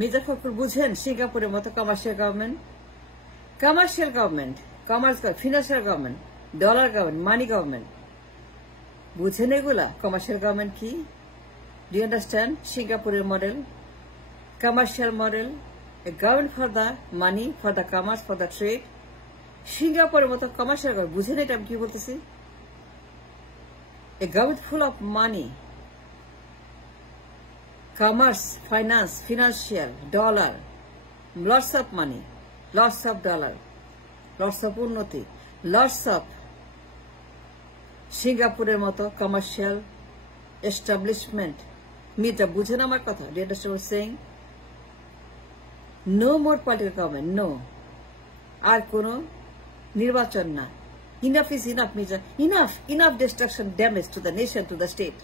মির্জা ফখরুল বুঝেন সিঙ্গাপুরের মতো commercial government, commerce financial government, dollar government, money government বুঝেন এগুলা? কমার্শিয়াল গভর্নমেন্ট কি? ডু ইউ আন্ডারস্ট্যান্ড সিঙ্গাপুরের model? Commercial model, a government for the money, for the commerce, for the trade. সিঙ্গাপুরের মতো commercial government বুঝেন এটা আমি কি বলতেছি? A government full of money, commerce, finance, financial, dollar, lots of money, lots of dollar, lots of উন্নতি, lots of সিঙ্গাপুরের মতো কমার্শিয়াল এস্টাবলিশমেন্ট। মির্জা বুঝেন আমার কথা? Do you understand what I am saying? No more political government, no. আর কোন নির্বাচন না। Enough is enough Mirza, enough destruction, damage to the nation, to the state.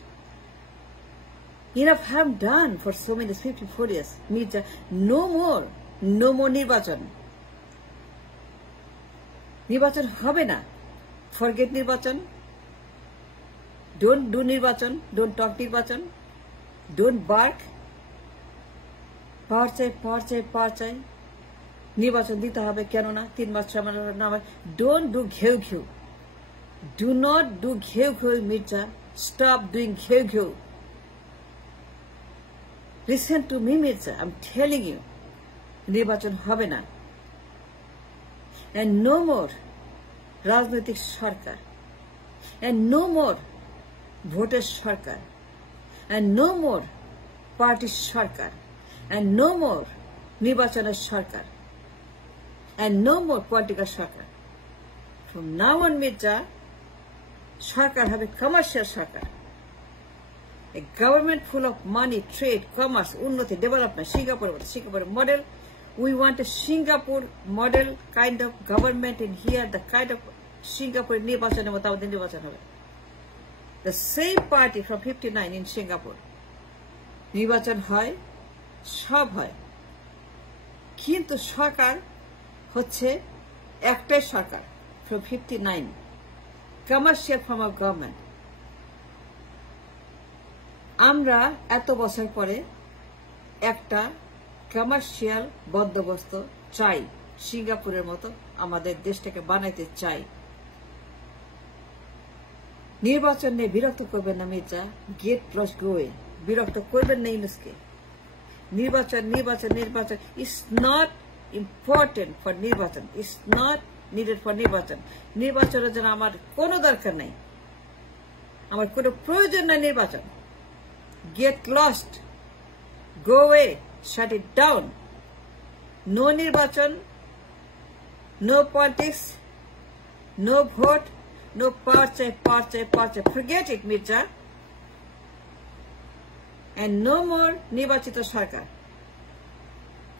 Enough have done for so many 54 years. Mirza, no more নির্বাচন। নির্বাচন হবে না। Forget নির্বাচন। Don't do নির্বাচন। Don't talk নির্বাচন। Don't bark। পাওয়ার চাই। নির্বাচন দিতে হবে, কেননা 3 মাস সময়। Don't do ঘেউ। Do not do ঘেউ মির্জা। Stop doing ঘেউ। Listen to me, Mirza. I'm telling you, নির্বাচন হবে না। And no more রাজনৈতিক সরকার, and no more ভোটের সরকার, and no more পার্টির সরকার, and no more নির্বাচনের সরকার, and no more political Sarkar. From now on, Mirza, সরকার হবে কমার্শিয়াল সরকার। A government full of money, trade, commerce, unnati, development, Singapore model. We want a Singapore model kind of government in here, the kind of Singapore nirbachon mota amader nirbachon hobe. The same party from 59 in Singapore. নির্বাচন হয়, সব হয়, কিন্তু সরকার হচ্ছে একটাই সরকার from 59, commercial form of government. আমরা এত বছর পরে একটা কমার্শিয়াল বন্দোবস্ত চাই, সিঙ্গাপুরের মতো আমাদের দেশটাকে বানাইতে চাই। নির্বাচন নিয়ে বিরক্ত করবেন না মির্জা। গেট প্লাস গোয়ে, বিরক্ত করবেন না ইউনুসকে। নির্বাচন ইজ নট ইম্পর্টেন্ট ফর নির্বাচন, ইজ নট নিডেড ফর নির্বাচন। নির্বাচনের জন্য আমার কোনো দরকার নাই, আমার কোনো প্রয়োজন নাই নির্বাচন। Get lost. Go away. Shut it down. No nirbachan. No politics. No vote. No parche. Forget it, Mirza. And no more nirbachito sarkar.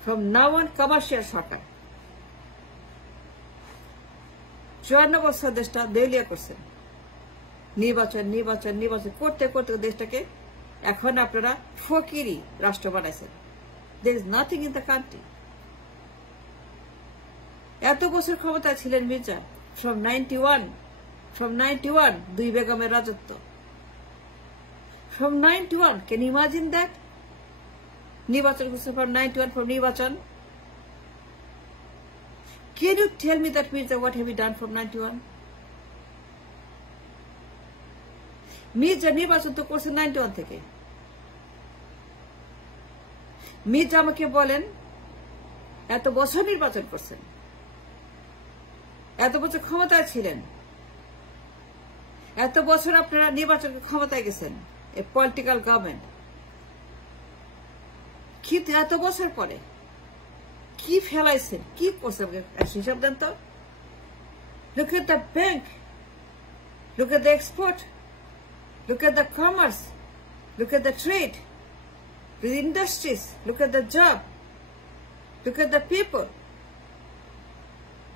From now on, commercial sarkar. 54 বছর দেশটা দেউলিয়া করছেন। নির্বাচন করতে দেশটাকে এখন আপনারা ফকিরি রাষ্ট্র বানাইছেন। There is nothing in the country. এত বছর ক্ষমতায় ছিলেন মির্জা, from 91 দুই বেগমের রাজত্ব। From 91, can you imagine that? নির্বাচন করছে from 91, from নির্বাচন। Can you tell me that, Mirza, what have you done from 91? মির্জা নির্বাচন তো করছেন 91 থেকে। মির্জা আমাকে বলেন এত বছর নির্বাচন করছেন, এত বছর ক্ষমতায় ছিলেন, এত বছর আপনারা নির্বাচন ক্ষমতায় গেছেন, এ পলিটিক্যাল গভর্নমেন্ট, কিন্তু এত বছর পরে কি ফেলাইছেন, কি করছেন হিসাব দেন তো। Look at the bank, look at the export, look at the commerce, look at the trade, the industries, look at the job, look at the people,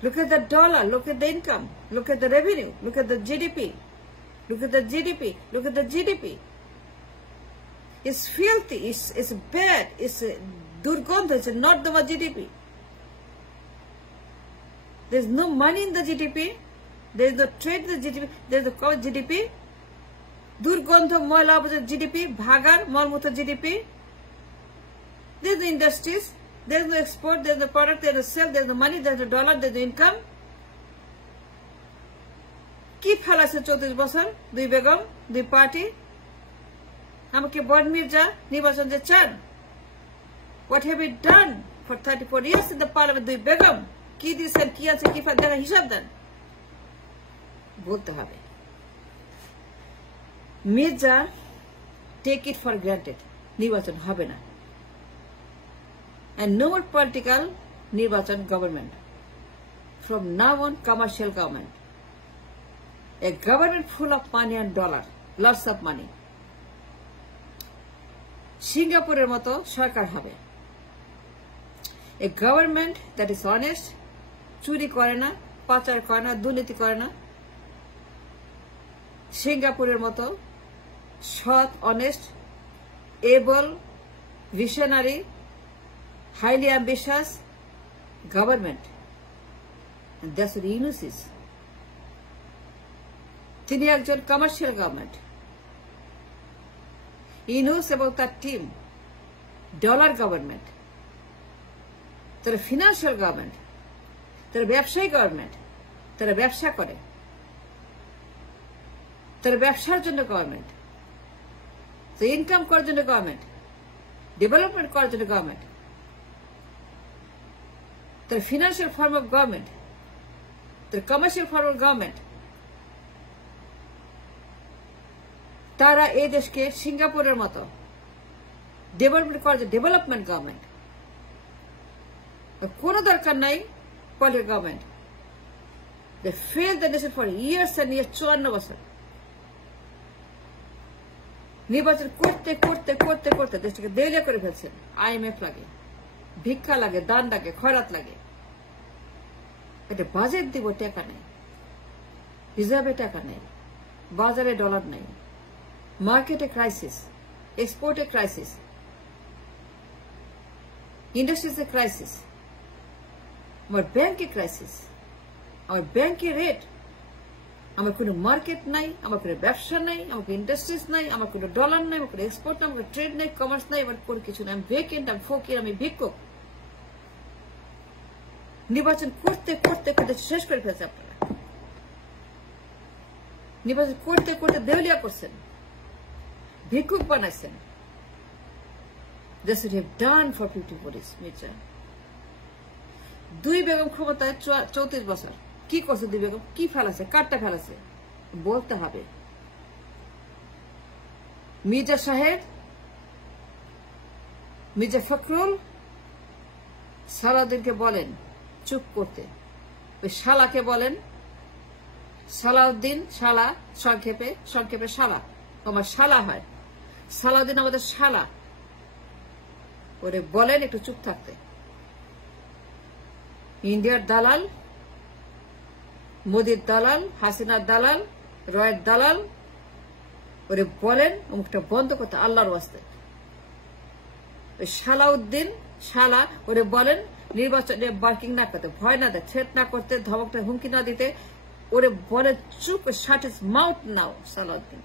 look at the dollar, look at the income, look at the revenue, look at the GDP, look at the GDP, look at the GDP. It's filthy, it's bad, it's durgandha, it's not the GDP. There's no money in the GDP, there's no trade in the GDP, there's no GDP. দুর্গন্ধ ময়লা আবর্জনা জিডিপি, ভাগার মলমূত্র GDP, There's no industries, there's no export, there's no product, there's no sale, there's no money, there's no dollar, there's no income. কি ফেলাছে 34 বছর দুই বেগম দুই পার্টি আমাকে বড় মির্জা নির্বাচন যে চান what have you done for 34 years in the parliament দুই বেগম কি দিয়েছেন কি আছে কি ফেল দেখা হিসাব দেন বলতে হবে Mirza take it for granted নির্বাচন হবে না and no more political নির্বাচন government from now on commercial government a government full of money and dollar lots of money সিঙ্গাপুরের মতো সরকার হবে a government that is honest চুরি করে না পাচার করে না দুর্নীতি করে না সিঙ্গাপুরের মতো সৎ honest able visionary highly ambitious government and that's what Yunus is তিনি একজন কমার্শিয়াল গভর্নমেন্ট ইউনুস এবং তার টিম ডলার গভর্নমেন্ট তারা ফিনান্সিয়াল গভর্নমেন্ট তারা ব্যবসায়ী গভর্নমেন্ট তারা ব্যবসা করে তারা ব্যবসার জন্য গভর্নমেন্ট ইনকাম করার জন্য গভর্নমেন্ট ডেভেলপমেন্ট করার জন্য গভর্নমেন্ট তারা ফিনান্সিয়াল ফর্ম অফ গভর্নমেন্ট তারা কমার্শিয়াল ফর্ম অফ গভর্নমেন্ট তারা এই দেশকে সিঙ্গাপুরের মতো ডেভেলপমেন্ট করার জন্য ডেভেলপমেন্ট গভর্নমেন্ট কোন দরকার নাই political government they failed the nation for years and years 54 বছর নির্বাচন করতে করতে করতে করতে দেশটাকে দেউলিয়া করে ফেলছেন IMF লাগে ভিক্ষা লাগে দান লাগে খয়রাত লাগে এটা বাজেট দিব টাকা নেই রিজার্ভে টাকা নেই বাজারে ডলার নেই মার্কেটে ক্রাইসিস এক্সপোর্টে ক্রাইসিস ইন্ডাস্ট্রিজে ক্রাইসিস আমার ব্যাংকে ক্রাইসিস আমার ব্যাংকে রেট আমার কোনো মার্কেট নাই আমার কোনো ব্যবসা নাই আমার কোনো ইন্ডাস্ট্রিজ নাই আমার কোনো ডলার নাই আমার কোনো এক্সপোর্ট নাই আমার ট্রেড নাই কমার্স নাই আমার কোনো কিছু নাই আমি ভেকেন্ট আমি ফকির আমি ভিক্ষুক নির্বাচন করতে করতে করতে শেষ করে ফেলছে আপনারা নির্বাচন করতে করতে দেউলিয়া করছেন ভিক্ষুক বানাইছেন That's what you have done for 54 years, Mirza. দুই বেগম ক্ষমতায় 34 বছর কি করছে দুই বেগম কি ফেলাছে কাটটা ফেলাছে বলতে হবে মির্জা সাহেব মির্জা ফখরুল সালাউদ্দিনকে বলেন চুপ করতে ওই শালাকে বলেন সালাউদ্দিন শালা সংক্ষেপে শালা আমার শালা হয় সালাউদ্দিন আমাদের শালা ওরে বলেন একটু চুপ থাকতে ইন্ডিয়ার দালাল মোদির দালাল হাসিনার দালাল রয়ের দালাল ওরে বলেন মুখটা বন্ধ করতে আল্লাহর ওয়াস্তে ওই সালাউদ্দিন শালা ওরে বলেন নির্বাচনে বার্কিং না করতে ভয় না দেয় থ্রেট না করতে ধমকটা হুমকি না দিতে ওরে বলে চুপ শাট ইজ মাউথ নাও সালাউদ্দিন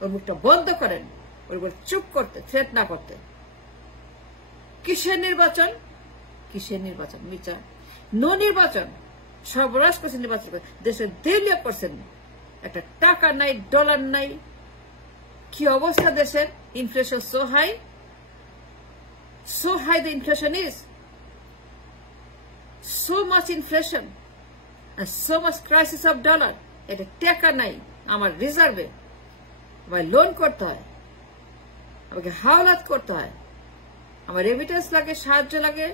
ওর মুখটা বন্ধ করেন ওরে বলে চুপ করতে থ্রেট না করতে কিসের নির্বাচন মির্জা নো নির্বাচন সর্বনাশ করছেন নির্বাচন দেশের দেউলিয়া করছেন একটা টাকা নাই ডলার নাই কি অবস্থা দেশের inflation so high the inflation is so much inflation so much crisis of dollar এটা টাকা নাই আমার রিজার্ভে আমায় লোন করতে হয় আমাকে হাওলাত করতে হয় আমার রেমিটেন্স লাগে সাহায্য লাগে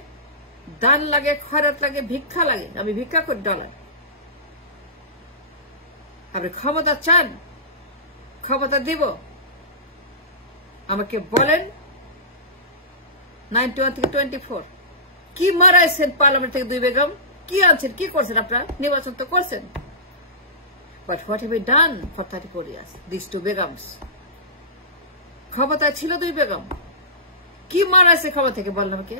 দান লাগে খয়রাত লাগে ভিক্ষা লাগে আমি ভিক্ষা করি ডলার আপনি ক্ষমতা চান ক্ষমতা দিব আমাকে বলেন 91 থেকে 24 কি মারাইছেন পার্লামেন্ট থেকে দুই বেগম কি আনছেন কি করছেন আপনারা নির্বাচন তো করছেন but what have you done for 34 years this two বেগমস ক্ষমতা ছিল দুই বেগম কি মারাইছে ক্ষমতা থেকে বলেন আমাকে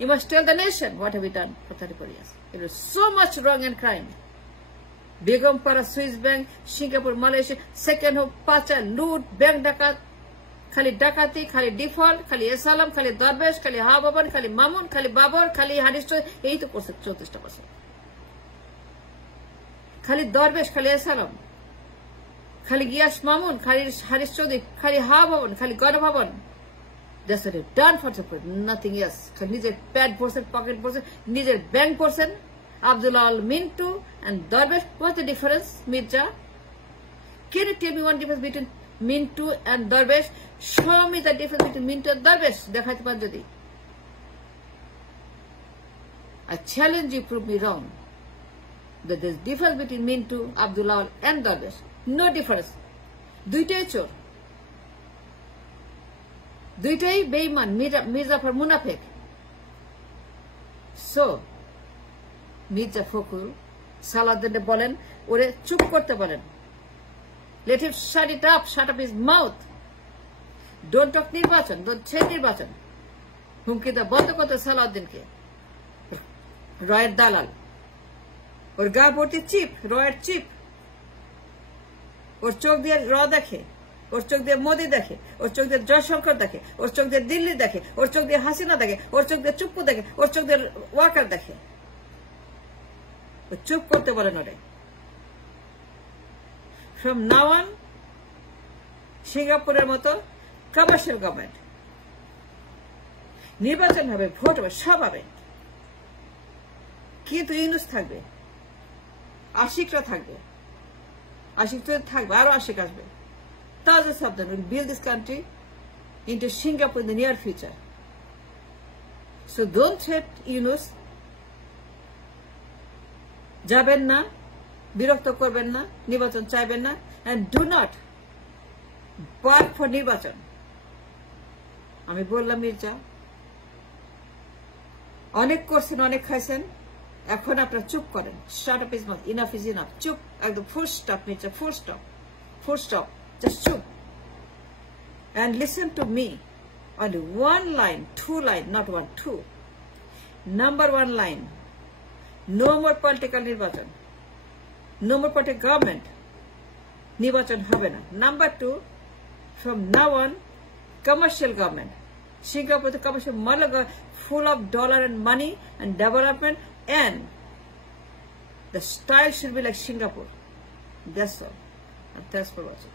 You must tell the nation what have we done for 34 years. It was so much wrong and crime. Begumpara, Swiss Bank, Singapore, Malaysia, second home, pacha, loot, bank dakat, খালি ডাকাতি, খালি ডিফল্ট, খালি এসালাম, খালি দরবেশ, খালি হা ভবন, খালি মামুন, খালি বাবর, খালি হাদিস, এই তো করছে 34টা বছর। খালি দরবেশ, খালি এসালাম, খালি গিয়াস মামুন, খালি হারিস চৌধুরী, খালি হা ভবন, খালি Ganabhaban. That's what they've done for support, nothing else. নিজের প্যাড পড়ছেন, পকেট পড়ছেন, নিজের ব্যাংক পড়ছেন। Abdullah Al Mintu and Darwish, what's the difference, Mirza? Can you tell me one difference between Mintu and Darwish? Show me the difference between Mintu and Darwish. দেখাইতে পারেন যদি। I challenge you, prove me wrong. That there's difference between Mintu, Abdullah and Darwish. No difference. দুইটাই চোর, দুইটাই বেঈমান, মির্জাফর মুনাফিক। সো মির্জা ফখরুল সালাউদ্দিনকে বলেন ওরে চুপ করতে বলেন। Let him shut up his mouth. Don't talk নির্বাচন, don't say নির্বাচন। হুমকিটা বন্ধ করতে সালাউদ্দিনকে। রয়ের দালাল, ওর গা ভর্তি চিপ, রয়ের চিপ। ওর চোখ দিয়ে র দেখে, ওর চোখ দিয়ে মোদি দেখে, ওর চোখ দিয়ে জয়শঙ্কর দেখে, ওর চোখ দিয়ে দিল্লি দেখে, ওর চোখ দিয়ে হাসিনা দেখে, ওর চোখ দিয়ে চুপ্পু দেখে, ওর চোখ দিয়ে ওয়াকার দেখে। চুপ করতে বলেন ওরে। ফ্রম নাও অন সিঙ্গাপুরের মতো কমার্শিয়াল গভর্নমেন্ট, নির্বাচন হবে, ভোট হবে, সব হবে, কিন্তু ইউনুস থাকবে, আশিকরা থাকবে, আশিক থাকবে, আরো আশিক আসবে। Thousands of them will build this country into Singapore in the near future. So don't threat Yunus. যাবেন না, বিরক্ত করবেন না, নির্বাচন চাইবেন না, and do not bark for নির্বাচন। আমি বললাম মির্জা, অনেক করছেন, অনেক খাইছেন, এখন আপনারা চুপ করেন। Shut up his mouth. Enough is enough. চুপ, একদম full stop Mirza, full stop, full stop. Just chup and listen to me. Only one line, two line, not one, two. Number one line, no more political nirbachan, no more political government, nirbachan hobe na. Number two, from now on, commercial government. Singapore the commercial Malaga full of dollar and money and development, and the style should be like Singapore. That's all. And thanks for watching.